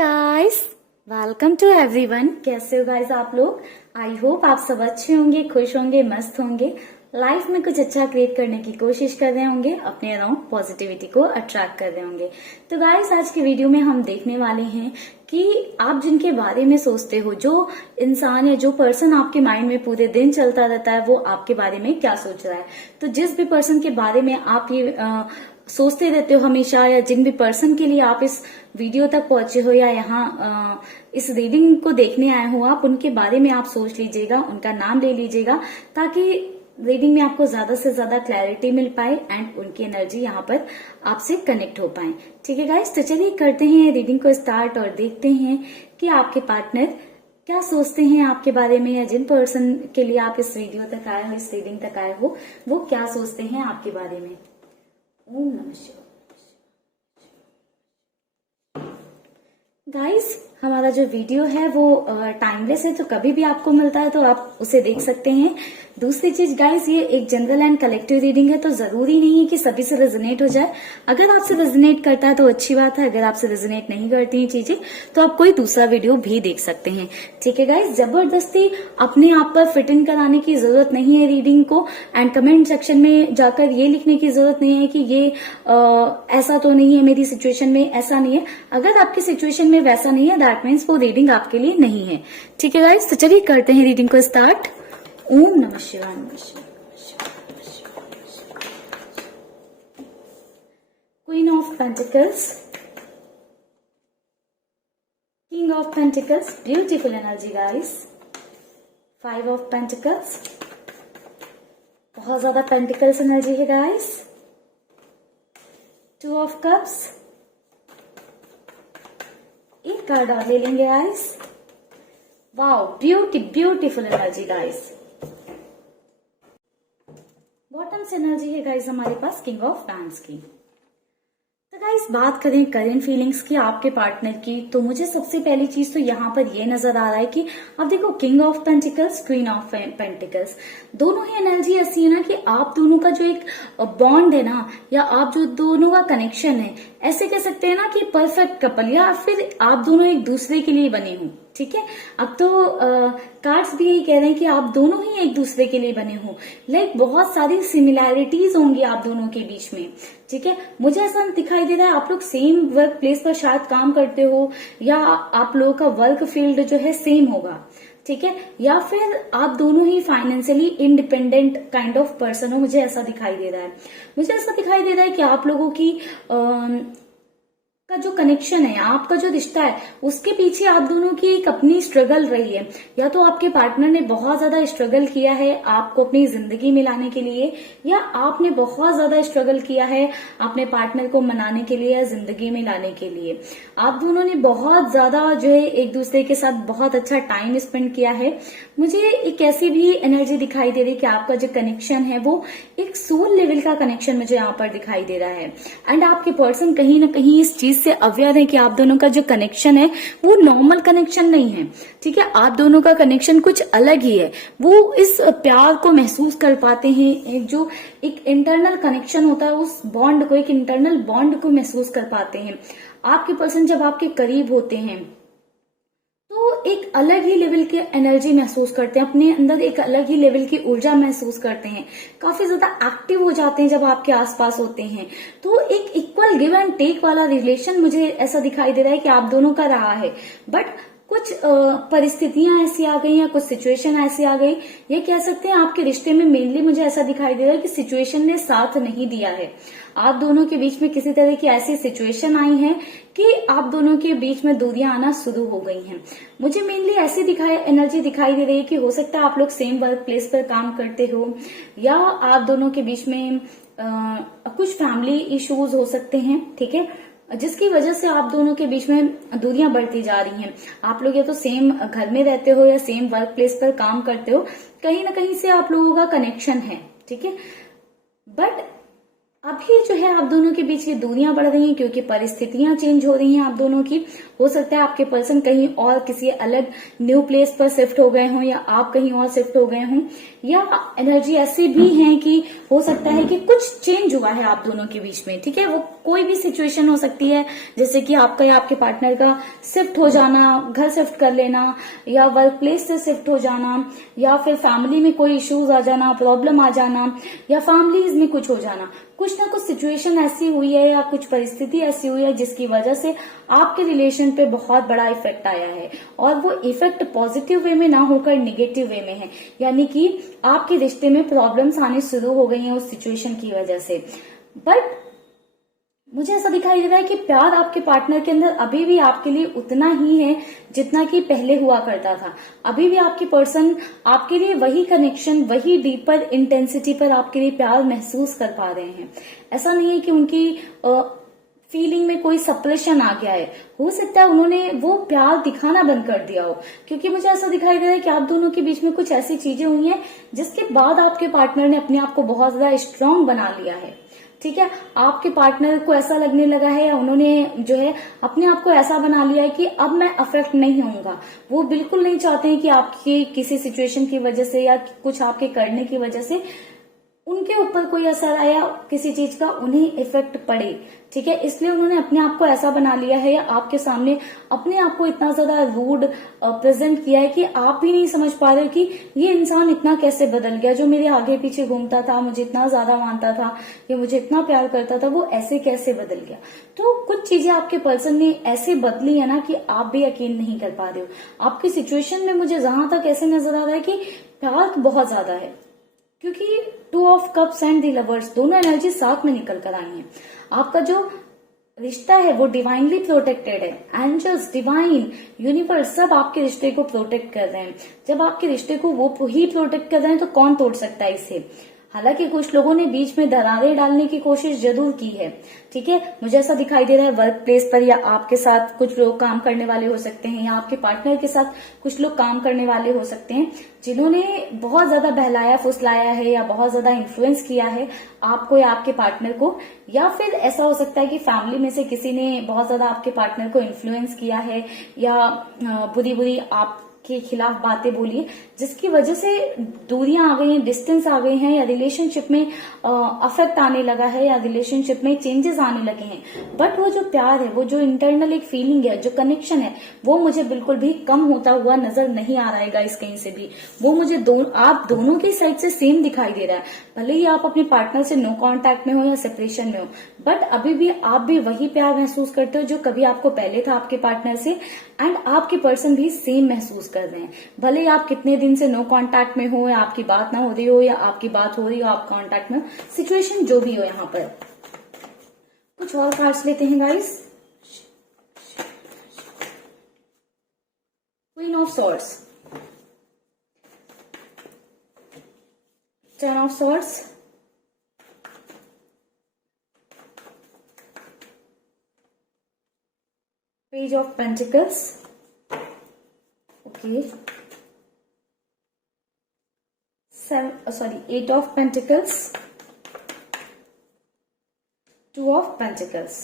Guys, welcome to everyone. कैसे हो guys आप लोग? आई होप आप सब अच्छे होंगे, खुश होंगे, मस्त होंगे, लाइफ में कुछ अच्छा क्रिएट करने की कोशिश कर रहे होंगे, अपने अराउंड पॉजिटिविटी को अट्रैक्ट कर रहे होंगे। तो गाइस, आज की वीडियो में हम देखने वाले हैं कि आप जिनके बारे में सोचते हो, जो इंसान या जो पर्सन आपके माइंड में पूरे दिन चलता रहता है, वो आपके बारे में क्या सोच रहा है। तो जिस भी पर्सन के बारे में आप ये सोचते रहते हो हमेशा, या जिन भी पर्सन के लिए आप इस वीडियो तक पहुंचे हो या यहाँ इस रीडिंग को देखने आए हो, आप उनके बारे में आप सोच लीजिएगा, उनका नाम ले लीजिएगा, ताकि रीडिंग में आपको ज्यादा से ज्यादा क्लैरिटी मिल पाए एंड उनकी एनर्जी यहाँ पर आपसे कनेक्ट हो पाए। ठीक है गाइस, तो चलिए करते हैं रीडिंग को स्टार्ट और देखते हैं कि आपके पार्टनर क्या सोचते हैं आपके बारे में, या जिन पर्सन के लिए आप इस वीडियो तक आए हो, इस रीडिंग तक आए हो, वो क्या सोचते हैं आपके बारे में। ओम नमः शिवाय। गाइस, हमारा जो वीडियो है वो टाइमलेस है, तो कभी भी आपको मिलता है तो आप उसे देख सकते हैं। दूसरी चीज गाइस, ये एक जनरल एंड कलेक्टिव रीडिंग है, तो जरूरी नहीं है कि सभी से रेजोनेट हो जाए। अगर आपसे रेजोनेट करता है तो अच्छी बात है, अगर आपसे रेजोनेट नहीं करती है चीजें तो आप कोई दूसरा वीडियो भी देख सकते हैं। ठीक है गाइस, जबरदस्ती अपने आप पर फिट इन कराने की जरूरत नहीं है रीडिंग को, एंड कमेंट सेक्शन में जाकर ये लिखने की जरूरत नहीं है कि ये ऐसा तो नहीं है, मेरी सिचुएशन में ऐसा नहीं है। अगर आपकी सिचुएशन में वैसा नहीं है, दैट मीन्स वो रीडिंग आपके लिए नहीं है। ठीक है गाइस, तो चलिए करते हैं रीडिंग को स्टार्ट। ओम नमः शिवाय, नमः शिवाय। Queen of pentacles, king of pentacles, beautiful energy guys. 5 of pentacles, बहुत ज्यादा पेंटिकल्स एनर्जी है गाइस। 2 ऑफ कप्स, एक कार्ड और ले लेंगे guys. Wow, beautiful energy guys. Bottom से एनर्जी है गाइस हमारे पास किंग ऑफ वैंड्स की। तो गाइस, बात करें करेंट फीलिंग्स की आपके पार्टनर की, तो मुझे सबसे पहली चीज तो यहाँ पर ये नजर आ रहा है कि अब देखो, king of pentacles, queen of pentacles, दोनों ही एनर्जी ऐसी है ना कि आप दोनों का जो एक बॉन्ड है ना, या आप जो दोनों का कनेक्शन है, ऐसे कह सकते हैं ना कि परफेक्ट कपल, या फिर आप दोनों एक दूसरे के लिए बने हो। ठीक है, अब तो कार्ड्स भी यही कह रहे हैं कि आप दोनों ही एक दूसरे के लिए बने हो। लाइक बहुत सारी सिमिलैरिटीज होंगी आप दोनों के बीच में। ठीक है, मुझे ऐसा दिखाई दे रहा है आप लोग सेम वर्क प्लेस पर शायद काम करते हो, या आप लोगों का वर्क फील्ड जो है सेम होगा। ठीक है, या फिर आप दोनों ही financially independent kind of person हो, मुझे ऐसा दिखाई दे रहा है। मुझे ऐसा दिखाई दे रहा है कि आप लोगों की का जो कनेक्शन है, आपका जो रिश्ता है, उसके पीछे आप दोनों की एक अपनी स्ट्रगल रही है। या तो आपके पार्टनर ने बहुत ज्यादा स्ट्रगल किया है आपको अपनी जिंदगी में लाने के लिए, या आपने बहुत ज्यादा स्ट्रगल किया है अपने पार्टनर को मनाने के लिए या जिंदगी में लाने के लिए। आप दोनों ने बहुत ज्यादा जो है एक दूसरे के साथ बहुत अच्छा टाइम स्पेंड किया है। मुझे एक ऐसी भी एनर्जी दिखाई दे रही है कि आपका जो कनेक्शन है वो एक सोल लेवल का कनेक्शन मुझे यहाँ पर दिखाई दे रहा है। एंड आपके पर्सन कहीं ना कहीं इस चीज से अवेयर है कि आप दोनों का जो कनेक्शन है वो नॉर्मल कनेक्शन नहीं है। ठीक है, आप दोनों का कनेक्शन कुछ अलग ही है। वो इस प्यार को महसूस कर पाते हैं, एक जो एक इंटरनल कनेक्शन होता है, उस बॉन्ड को, एक इंटरनल बॉन्ड को महसूस कर पाते हैं। आपके पर्सन जब आपके करीब होते हैं तो एक अलग ही लेवल की एनर्जी महसूस करते हैं, अपने अंदर एक अलग ही लेवल की ऊर्जा महसूस करते हैं, काफी ज्यादा एक्टिव हो जाते हैं जब आपके आसपास होते हैं। तो एक इक्वल गिव एंड टेक वाला रिलेशन मुझे ऐसा दिखाई दे रहा है कि आप दोनों का रहा है। बट कुछ परिस्थितियां ऐसी आ गई, या कुछ सिचुएशन ऐसी आ गई, ये कह सकते हैं आपके रिश्ते में मेनली मुझे ऐसा दिखाई दे रहा है कि सिचुएशन ने साथ नहीं दिया है। आप दोनों के बीच में किसी तरह की ऐसी सिचुएशन आई है कि आप दोनों के बीच में दूरियां आना शुरू हो गई हैं। मुझे मेनली ऐसी एनर्जी दिखाई दे रही है कि हो सकता है आप लोग सेम वर्क प्लेस पर काम करते हो, या आप दोनों के बीच में कुछ फैमिली इश्यूज हो सकते हैं। ठीक है, जिसकी वजह से आप दोनों के बीच में दूरियां बढ़ती जा रही हैं। आप लोग या तो सेम घर में रहते हो या सेम वर्क प्लेस पर काम करते हो, कहीं ना कहीं से आप लोगों का कनेक्शन है। ठीक है, बट अभी जो है आप दोनों के बीच ये दूरियां बढ़ रही हैं क्योंकि परिस्थितियां चेंज हो रही हैं आप दोनों की। हो सकता है आपके पर्सन कहीं और किसी अलग न्यू प्लेस पर शिफ्ट हो गए हों, या आप कहीं और शिफ्ट हो गए हों, या एनर्जी ऐसी भी है कि हो सकता है कि कुछ चेंज हुआ है आप दोनों के बीच में। ठीक है, वो कोई भी सिचुएशन हो सकती है, जैसे कि आपका या आपके पार्टनर का शिफ्ट हो जाना, घर शिफ्ट कर लेना, या वर्क प्लेस से शिफ्ट हो जाना, या फिर फैमिली में कोई इश्यूज आ जाना, प्रॉब्लम आ जाना, या फैमिलीज में कुछ हो जाना। कुछ ना कुछ सिचुएशन ऐसी हुई है या कुछ परिस्थिति ऐसी हुई है जिसकी वजह से आपके रिलेशन पे बहुत बड़ा इफेक्ट आया है, और वो इफेक्ट पॉजिटिव वे में ना होकर निगेटिव वे में है, यानी कि आपके रिश्ते में प्रॉब्लम्स आने शुरू हो गई हैं उस सिचुएशन की वजह से। बट मुझे ऐसा दिखाई दे रहा है कि प्यार आपके पार्टनर के अंदर अभी भी आपके लिए उतना ही है जितना कि पहले हुआ करता था। अभी भी आपकी पर्सन आपके लिए वही कनेक्शन, वही डीपर इंटेंसिटी पर आपके लिए प्यार महसूस कर पा रहे हैं। ऐसा नहीं है कि उनकी फीलिंग में कोई सप्रेशन आ गया है। हो सकता है उन्होंने वो प्यार दिखाना बंद कर दिया हो, क्योंकि मुझे ऐसा दिखाई दे रहा है कि आप दोनों के बीच में कुछ ऐसी चीजें हुई हैं जिसके बाद आपके पार्टनर ने अपने आप को बहुत ज्यादा स्ट्रांग बना लिया है। ठीक है, आपके पार्टनर को ऐसा लगने लगा है, या उन्होंने जो है अपने आप को ऐसा बना लिया है कि अब मैं अफेक्ट नहीं होऊंगा। वो बिल्कुल नहीं चाहते हैं कि आपकी किसी सिचुएशन की वजह से या कुछ आपके करने की वजह से उनके ऊपर कोई असर आया, किसी चीज का उन्हें इफेक्ट पड़े। ठीक है, इसलिए उन्होंने अपने आप को ऐसा बना लिया है, या आपके सामने अपने आप को इतना ज्यादा रूड प्रेजेंट किया है कि आप भी नहीं समझ पा रहे कि ये इंसान इतना कैसे बदल गया। जो मेरे आगे पीछे घूमता था, मुझे इतना ज्यादा मानता था, कि मुझे इतना प्यार करता था, वो ऐसे कैसे बदल गया। तो कुछ चीजें आपके पर्सन ने ऐसे बदली है ना कि आप भी यकीन नहीं कर पा रहे हो। आपकी सिचुएशन में मुझे जहां तक ऐसे नजर आ रहा है कि प्यार बहुत ज्यादा है, क्योंकि 2 of cups and the lovers दोनों एनर्जी साथ में निकल कर आई हैं। आपका जो रिश्ता है वो डिवाइनली प्रोटेक्टेड है। एंजल्स, डिवाइन, यूनिवर्स सब आपके रिश्ते को प्रोटेक्ट कर रहे हैं। जब आपके रिश्ते को वो ही प्रोटेक्ट कर रहे हैं तो कौन तोड़ सकता है इसे। हालांकि कुछ लोगों ने बीच में दरारें डालने की कोशिश जरूर की है। ठीक है, मुझे ऐसा दिखाई दे रहा है वर्क प्लेस पर, या आपके साथ कुछ लोग काम करने वाले हो सकते हैं, या आपके पार्टनर के साथ कुछ लोग काम करने वाले हो सकते हैं, जिन्होंने बहुत ज्यादा बहलाया फुसलाया है या बहुत ज्यादा इन्फ्लुएंस किया है आपको या आपके पार्टनर को। या फिर ऐसा हो सकता है कि फैमिली में से किसी ने बहुत ज्यादा आपके पार्टनर को इन्फ्लुएंस किया है, या बुरी बुरी आप के खिलाफ बातें बोली है, जिसकी वजह से दूरियां आ गई हैं, डिस्टेंस आ गई हैं, या रिलेशनशिप में अफेक्ट आने लगा है, या रिलेशनशिप में चेंजेस आने लगे हैं। बट वो जो प्यार है, वो जो इंटरनल एक फीलिंग है, जो कनेक्शन है, वो मुझे बिल्कुल भी कम होता हुआ नजर नहीं आ रहा है गाइस कहीं से भी। वो मुझे आप दोनों की साइड से सेम दिखाई दे रहा है। भले ही आप अपने पार्टनर से नो कॉन्टैक्ट में हो या सेपरेशन में हो, बट अभी भी आप भी वही प्यार महसूस करते हो जो कभी आपको पहले था आपके पार्टनर से, एंड आपके पर्सन भी सेम महसूस कर रहे हैं। भले ही आप कितने दिन से नो कांटेक्ट में हो, या आपकी बात ना हो रही हो, या आपकी बात हो रही हो, आप कांटेक्ट में हो, सिचुएशन जो भी हो। यहाँ पर कुछ और कार्ड्स लेते हैं guys. Queen of swords, 10 of swords, page of pentacles, okay, 8 of Pentacles, 2 of Pentacles।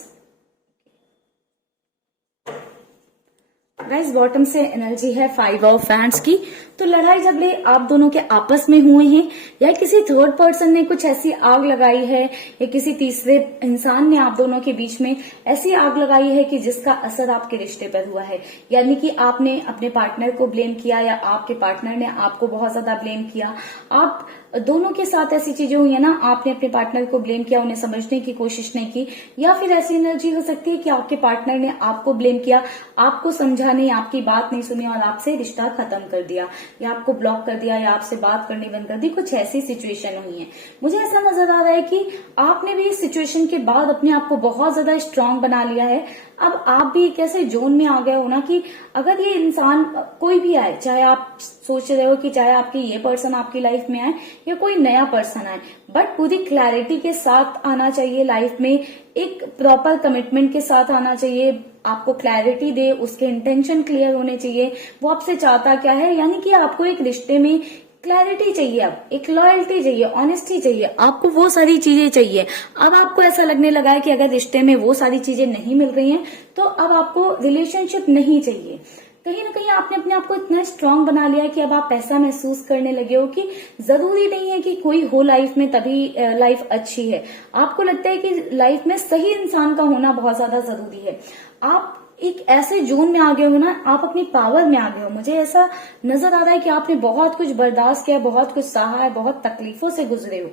Guys bottom से एनर्जी है 5 ऑफ हैंड्स की। तो लड़ाई झगड़े आप दोनों के आपस में हुए हैं, या किसी थर्ड पर्सन ने कुछ ऐसी आग लगाई है, या किसी तीसरे इंसान ने आप दोनों के बीच में ऐसी आग लगाई है कि जिसका असर आपके रिश्ते पर हुआ है। यानी कि आपने अपने पार्टनर को ब्लेम किया, या आपके पार्टनर ने आपको बहुत ज्यादा ब्लेम किया। आप दोनों के साथ ऐसी चीजें हुई है ना, आपने अपने पार्टनर को ब्लेम किया, उन्हें समझने की कोशिश नहीं की। या फिर ऐसी एनर्जी हो सकती है कि आपके पार्टनर ने आपको ब्लेम किया, आपको समझा नहीं, आपकी बात नहीं सुनी, और आपसे रिश्ता खत्म कर दिया, या आपको ब्लॉक कर दिया, या आपसे बात करनी बंद कर दी। कुछ ऐसी सिचुएशन हुई है। मुझे ऐसा नजर आ रहा है कि आपने भी इस सिचुएशन के बाद अपने आप को बहुत ज्यादा स्ट्रांग बना लिया है। अब आप भी एक ऐसे जोन में आ गए हो ना कि अगर ये इंसान कोई भी आए, चाहे आप सोच रहे हो कि चाहे आपकी ये पर्सन आपकी लाइफ में आए या कोई नया पर्सन आए, बट पूरी क्लैरिटी के साथ आना चाहिए लाइफ में, एक प्रॉपर कमिटमेंट के साथ आना चाहिए। आपको क्लैरिटी दे, उसके इंटेंशन क्लियर होने चाहिए, वो आपसे चाहता क्या है। यानी कि आपको एक रिश्ते में क्लैरिटी चाहिए, अब एक लॉयल्टी चाहिए, ऑनेस्टी चाहिए, आपको वो सारी चीजें चाहिए। अब आपको ऐसा लगने लगा है कि अगर रिश्ते में वो सारी चीजें नहीं मिल रही हैं तो अब आपको रिलेशनशिप नहीं चाहिए। कहीं ना कहीं आपने अपने आप को इतना स्ट्रांग बना लिया है कि अब आप ऐसा महसूस करने लगे हो कि जरूरी नहीं है कि कोई हो लाइफ में तभी लाइफ अच्छी है। आपको लगता है कि लाइफ में सही इंसान का होना बहुत ज्यादा जरूरी है। आप एक ऐसे जोन में आ गए हो ना, आप अपनी पावर में आ गए हो। मुझे ऐसा नजर आ रहा है कि आपने बहुत कुछ बर्दाश्त किया, बहुत कुछ सहा है, बहुत तकलीफों से गुजरे हो।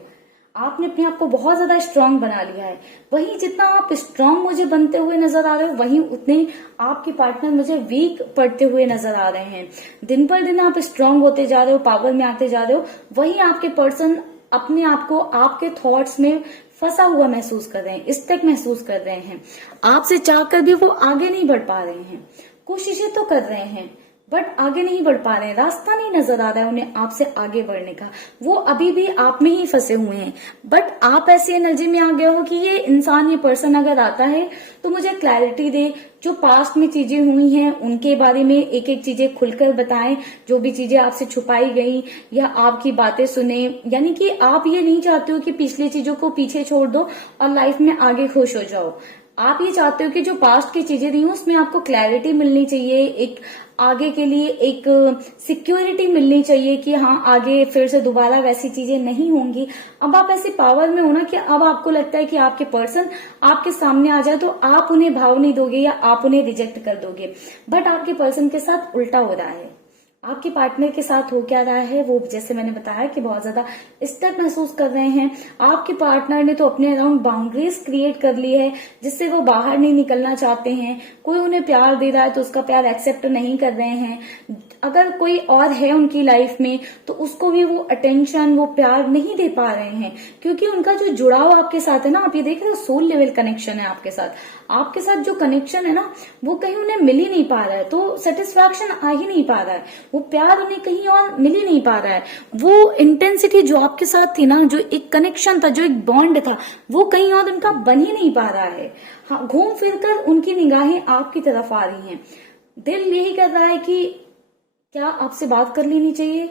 आपने अपने आप को बहुत ज्यादा स्ट्रांग बना लिया है। वहीं जितना आप स्ट्रांग मुझे बनते हुए नजर आ रहे हो, वहीं उतने आपके पार्टनर मुझे वीक पड़ते हुए नजर आ रहे हैं। दिन पर दिन आप स्ट्रांग होते जा रहे हो, पावर में आते जा रहे हो, वहीं आपके पर्सन अपने आप को आपके थॉट्स में फंसा हुआ महसूस कर रहे हैं, स्टक महसूस कर रहे हैं। आपसे चाहकर भी वो आगे नहीं बढ़ पा रहे हैं। कोशिशें तो कर रहे हैं बट आगे नहीं बढ़ पा रहे हैं, रास्ता नहीं नजर आ रहा है उन्हें आपसे आगे बढ़ने का। वो अभी भी आप में ही फंसे हुए हैं। बट आप ऐसी एनर्जी में आ गए हो कि ये इंसान, ये पर्सन अगर आता है तो मुझे क्लैरिटी दे, जो पास्ट में चीजें हुई हैं उनके बारे में एक एक चीजें खुलकर बताएं, जो भी चीजें आपसे छुपाई गई या आपकी बातें सुने। यानी कि आप ये नहीं चाहते हो कि पिछली चीजों को पीछे छोड़ दो और लाइफ में आगे खुश हो जाओ। आप ये चाहते हो कि जो पास्ट की चीजें रही हैं उसमें आपको क्लैरिटी मिलनी चाहिए, एक आगे के लिए एक सिक्योरिटी मिलनी चाहिए कि हाँ आगे फिर से दोबारा वैसी चीजें नहीं होंगी। अब आप ऐसी पावर में हो ना कि अब आपको लगता है कि आपके पर्सन आपके सामने आ जाए तो आप उन्हें भाव नहीं दोगे या आप उन्हें रिजेक्ट कर दोगे। बट आपके पर्सन के साथ उल्टा हो रहा है। आपके पार्टनर के साथ हो क्या रहा है, वो जैसे मैंने बताया कि बहुत ज्यादा स्टक महसूस कर रहे हैं। आपके पार्टनर ने तो अपने अराउंड बाउंड्रीज क्रिएट कर ली है जिससे वो बाहर नहीं निकलना चाहते हैं। कोई उन्हें प्यार दे रहा है तो उसका प्यार एक्सेप्ट नहीं कर रहे हैं। अगर कोई और है उनकी लाइफ में तो उसको भी वो अटेंशन, वो प्यार नहीं दे पा रहे हैं, क्योंकि उनका जो जुड़ाव आपके साथ है ना, आप ये देख रहे हो सोल लेवल कनेक्शन है आपके साथ। आपके साथ जो कनेक्शन है ना वो कहीं उन्हें मिल ही नहीं पा रहा है, तो सेटिस्फैक्शन आ ही नहीं पा रहा है, वो प्यार उन्हें कहीं और मिल ही नहीं पा रहा है। वो इंटेंसिटी जो आपके साथ थी ना, जो एक कनेक्शन था, जो एक बॉन्ड था, वो कहीं और उनका बन ही नहीं पा रहा है। हाँ, घूम फिरकर उनकी निगाहें आपकी तरफ आ रही हैं। दिल यही कर रहा है कि क्या आपसे बात कर लेनी चाहिए,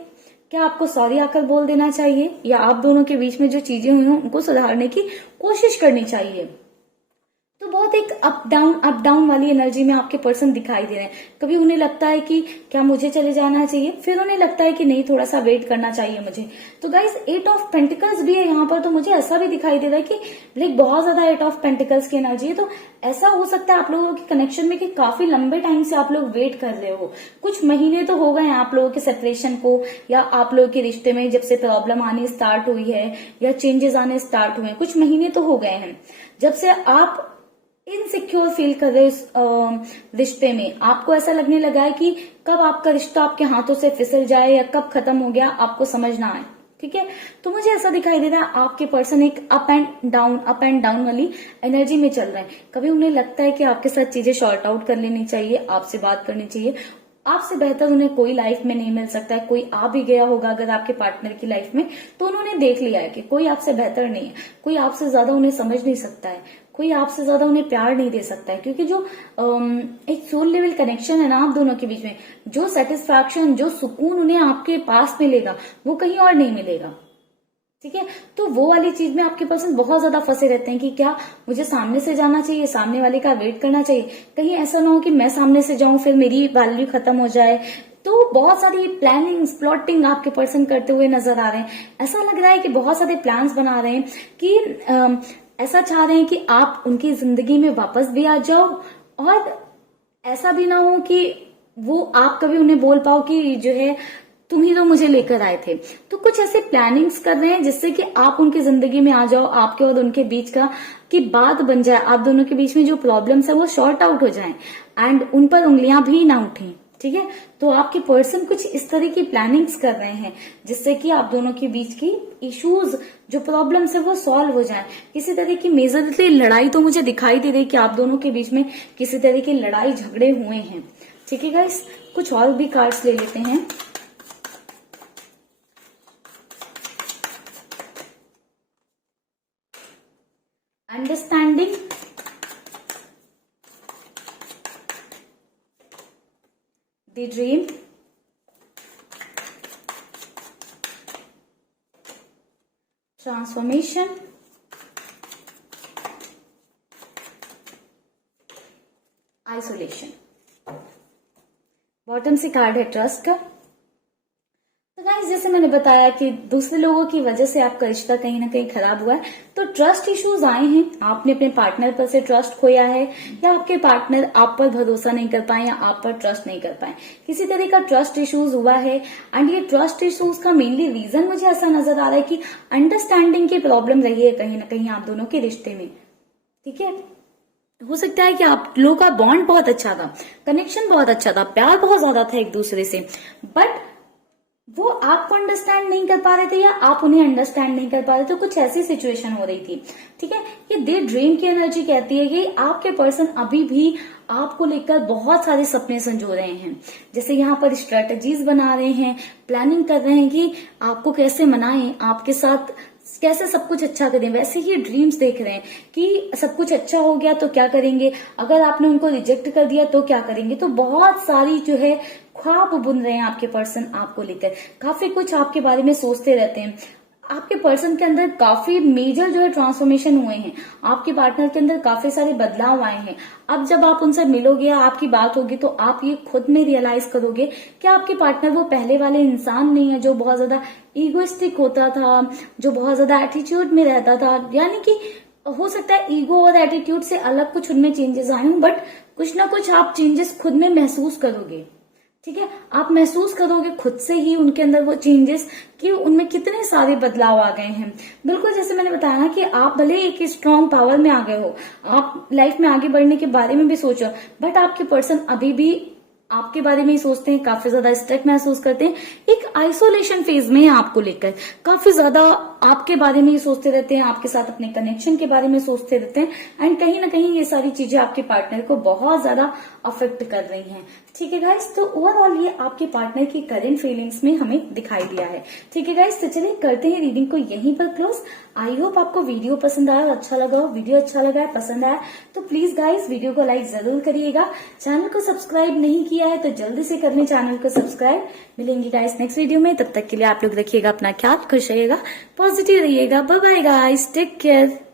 क्या आपको सॉरी आकर बोल देना चाहिए, या आप दोनों के बीच में जो चीजें हुई हैं उनको सुधारने की कोशिश करनी चाहिए। तो बहुत एक अप डाउन वाली एनर्जी में आपके पर्सन दिखाई दे रहे हैं। कभी उन्हें लगता है कि क्या मुझे चले जाना चाहिए, फिर उन्हें लगता है कि नहीं थोड़ा सा वेट करना चाहिए मुझे। तो गाइस 8 ऑफ पेंटिकल्स भी है यहाँ पर, तो मुझे ऐसा भी दिखाई दे रहा है कि लाइक बहुत ज्यादा 8 ऑफ पेंटिकल्स की एनर्जी है। तो ऐसा हो सकता है आप लोगों के कनेक्शन में कि काफी लंबे टाइम से आप लोग वेट कर रहे हो। कुछ महीने तो हो गए हैं आप लोगों के सेपरेशन को, या आप लोगों के रिश्ते में जब से प्रॉब्लम आनी स्टार्ट हुई है या चेंजेस आने स्टार्ट हुए हैं, कुछ महीने तो हो गए हैं जब से आप इनसिक्योर फील कर रहे हो इस रिश्ते में। आपको ऐसा लगने लगा है कि कब आपका रिश्ता आपके हाथों से फिसल जाए या कब खत्म हो गया आपको समझ ना आए। ठीक है, तो मुझे ऐसा दिखाई दे रहा है आपके पर्सन एक अप एंड डाउन वाली एनर्जी में चल रहे हैं। कभी उन्हें लगता है कि आपके साथ चीजें सॉर्ट आउट कर लेनी चाहिए, आपसे बात करनी चाहिए। आपसे बेहतर उन्हें कोई लाइफ में नहीं मिल सकता है। कोई आ भी गया होगा अगर आपके पार्टनर की लाइफ में, तो उन्होंने देख लिया है कि कोई आपसे बेहतर नहीं है, कोई आपसे ज्यादा उन्हें समझ नहीं सकता है, कोई आपसे ज्यादा उन्हें प्यार नहीं दे सकता है। क्योंकि जो एक सोल लेवल कनेक्शन है ना आप दोनों के बीच में, जो सेटिस्फैक्शन, जो सुकून उन्हें आपके पास मिलेगा वो कहीं और नहीं मिलेगा। ठीक है, तो वो वाली चीज में आपके पर्सन बहुत ज्यादा फंसे रहते हैं कि क्या मुझे सामने से जाना चाहिए, सामने वाले का वेट करना चाहिए, कहीं ऐसा ना हो कि मैं सामने से जाऊं फिर मेरी वैल्यू खत्म हो जाए। तो बहुत सारी प्लानिंग प्लॉटिंग आपके पर्सन करते हुए नजर आ रहे हैं। ऐसा लग रहा है कि बहुत सारे प्लान्स बना रहे हैं कि ऐसा चाह रहे हैं कि आप उनकी जिंदगी में वापस भी आ जाओ, और ऐसा भी ना हो कि वो आप कभी उन्हें बोल पाओ कि जो है तुम ही तो मुझे लेकर आए थे। तो कुछ ऐसे प्लानिंग्स कर रहे हैं जिससे कि आप उनकी जिंदगी में आ जाओ, आपके और उनके बीच का की बात बन जाए, आप दोनों के बीच में जो प्रॉब्लम्स है वो सॉर्ट आउट हो जाएं एंड उन पर उंगलियां भी ना उठें। ठीक है, तो आपके पर्सन कुछ इस तरह की प्लानिंग्स कर रहे हैं जिससे कि आप दोनों के बीच की इश्यूज, जो प्रॉब्लम्स है वो सॉल्व हो जाए। किसी तरह की मेजरली लड़ाई तो मुझे दिखाई दे रही कि आप दोनों के बीच में किसी तरह की लड़ाई झगड़े हुए हैं। ठीक है गाइस, कुछ और भी कार्ड्स ले लेते हैं। Understanding, the dream, transformation, isolation. Bottom से कार्ड है ट्रस्ट का। तो गाइस जैसे मैंने बताया कि दूसरे लोगों की वजह से आपका रिश्ता कहीं ना कहीं खराब हुआ है, तो ट्रस्ट इश्यूज आए हैं, आपने अपने पार्टनर पर से ट्रस्ट खोया है, या आपके पार्टनर आप पर भरोसा नहीं कर पाए या आप पर ट्रस्ट नहीं कर पाए, किसी तरह का ट्रस्ट इश्यूज हुआ है। एंड ये ट्रस्ट इश्यूज का मेनली रीजन मुझे ऐसा नजर आ रहा है कि अंडरस्टैंडिंग की प्रॉब्लम रही है कहीं ना कहीं आप दोनों के रिश्ते में। ठीक है, हो सकता है कि आप लोगों का बॉन्ड बहुत अच्छा था, कनेक्शन बहुत अच्छा था, प्यार बहुत ज्यादा था एक दूसरे से, बट वो आपको अंडरस्टैंड नहीं कर पा रहे थे या आप उन्हें अंडरस्टैंड नहीं कर पा रहे थे, कुछ ऐसी सिचुएशन हो रही थी। ठीक है, ये डे ड्रीम की एनर्जी कहती है कि आपके पर्सन अभी भी आपको लेकर बहुत सारे सपने संजो रहे हैं, जैसे यहाँ पर स्ट्रेटजीज बना रहे हैं, प्लानिंग कर रहे हैं कि आपको कैसे मनाएं, आपके साथ कैसे सब कुछ अच्छा करें, वैसे ही ड्रीम्स देख रहे हैं कि सब कुछ अच्छा हो गया तो क्या करेंगे, अगर आपने उनको रिजेक्ट कर दिया तो क्या करेंगे। तो बहुत सारी जो है ख्वाब बुन रहे हैं आपके पर्सन आपको लेकर, काफी कुछ आपके बारे में सोचते रहते हैं। आपके पर्सन के अंदर काफी मेजर जो है ट्रांसफॉर्मेशन हुए हैं, आपके पार्टनर के अंदर काफी सारे बदलाव आए हैं। अब जब आप उनसे मिलोगे या आपकी बात होगी तो आप ये खुद में रियलाइज करोगे कि आपके पार्टनर वो पहले वाले इंसान नहीं है जो बहुत ज्यादा ईगोइस्टिक होता था, जो बहुत ज्यादा एटीट्यूड में रहता था। यानी कि हो सकता है ईगो और एटीट्यूड से अलग कुछ उनमें चेंजेस आए हों, बट कुछ ना कुछ आप चेंजेस खुद में महसूस करोगे। ठीक है, आप महसूस करोगे खुद से ही उनके अंदर वो चेंजेस कि उनमें कितने सारे बदलाव आ गए हैं। बिल्कुल जैसे मैंने बताया ना कि आप भले एक स्ट्रांग पावर में आ गए हो, आप लाइफ में आगे बढ़ने के बारे में भी सोचो, बट आपके पर्सन अभी भी आपके बारे में ही सोचते हैं, काफी ज्यादा स्ट्रेस महसूस करते हैं, एक आइसोलेशन फेज में है आपको लेकर, काफी ज्यादा आपके बारे में ही सोचते रहते हैं, आपके साथ अपने कनेक्शन के बारे में सोचते रहते हैं। एंड कहीं ना कहीं ये सारी चीजें आपके पार्टनर को बहुत ज्यादा अफेक्ट कर रही हैं। ठीक है गाइस, तो ओवरऑल ये आपके पार्टनर की करंट फीलिंग्स में हमें दिखाई दिया है। ठीक है गाइस, तो चलिए करते हैं रीडिंग को यहीं पर क्लोज। आई होप आपको वीडियो पसंद आया और अच्छा लगा हो। वीडियो अच्छा लगा है, पसंद आया तो प्लीज गाइस वीडियो को लाइक जरूर करिएगा। चैनल को सब्सक्राइब नहीं किया है तो जल्दी से कर लें चैनल को सब्सक्राइब। मिलेंगे गाइस नेक्स्ट वीडियो में, तब तक के लिए आप लोग रखिएगा अपना ख्याल, खुश रहिएगा, पॉजिटिव रहिएगा। Bye bye guys, take care.